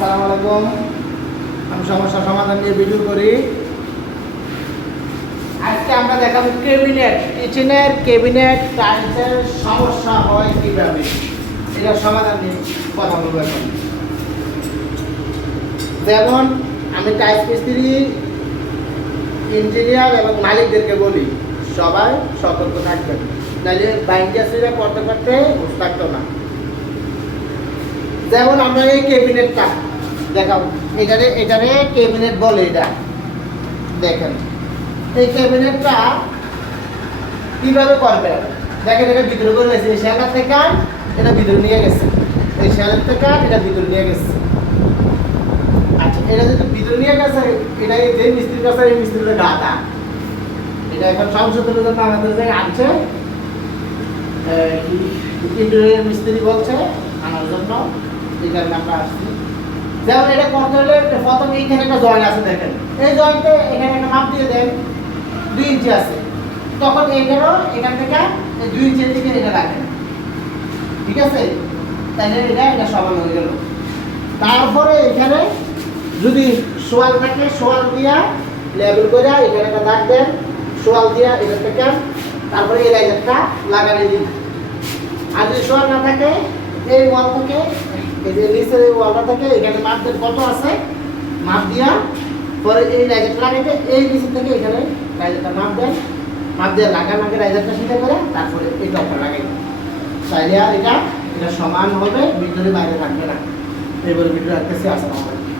আসসালামু আলাইকুম। আমি সমস্যা সমাধান নিয়ে ভিডিও করি। আজকে আমরা দেখাবো কেবিনেট কিচেনের কেবিনেট টাইলসের সমস্যা হয় কীভাবে? এটার সমাধান নিয়ে কথা বলব এখন। যেমন, আমি টাইলস মিস্ত্রি, ইঞ্জিনিয়ার এবং মালিকদেরকে বলি, সবাই সতর্ক থাকবেন। নাহলে বাইন্ডাসিরা করতে করতে থাকতো না। যেমন আমরা এই ক্যাবিনেটটা দেখাও। এটারে এটারে ক্যাবিনেট বলে এটা। দেখেন। এই ক্যাবিনেটটা কীভাবে করবে? দেখেন, এটা ভিতরে করে গেছে এই শ্যালার থেকে এটা ভিতরে নিয়ে গেছে। এই শ্যালার থেকে এটা ভিতরে নিয়ে গেছে। আচ্ছা এটা যদি ভিতরে নিয়ে গেছে এটা যে মিস্ত্রির কাছে, এই মিস্ত্রির গাদা। এটা এখন সংশোধনের জন্য আমাদের যে আনছে মিস্ত্রি বলছে, আনার জন্য। এই কারণে আমরা আসছি। যেমন এটা করতে হলে প্রথম এইখানে একটা জয়েন্ট আছে দেখেন। এই জয়েন্টে এখানে একটা মাপ দিয়ে দেন, দুই ইঞ্চি আছে। তখন এইটারও এখান থেকে দুই ইঞ্চি থেকে এটা রাখেন ঠিক আছে? তাইলে এটা এটা সমান হয়ে গেল। তারপরে এখানে যদি সোয়াল থাকে, সোয়াল দিয়া লেবেল করে এখানে একটা দাগ দেন, সোয়াল দিয়া এটা থেকে তারপরে এই লাইনটা লাগানো দিন। আর যদি সোয়াল না থাকে, এই ওয়াল থেকে এই যে নিচের ওয়ালটা থেকে এখানে মাপ কত আছে? মাপ দিয়া পরে এই রাইজারটা লাগাইতে এই নিচে থেকে এখানে রাইজারটা মাপ দেন। মাপ দিয়ে লাগান আগে রাইজারটা সিধা করে তারপরে এই টপটা লাগাই চাইলে আর এটা এটা সমান হবে, ভিতরে বাইরে থাকবে না। এবারে ভিতরে রাখতেছি আসলে আলাইকুম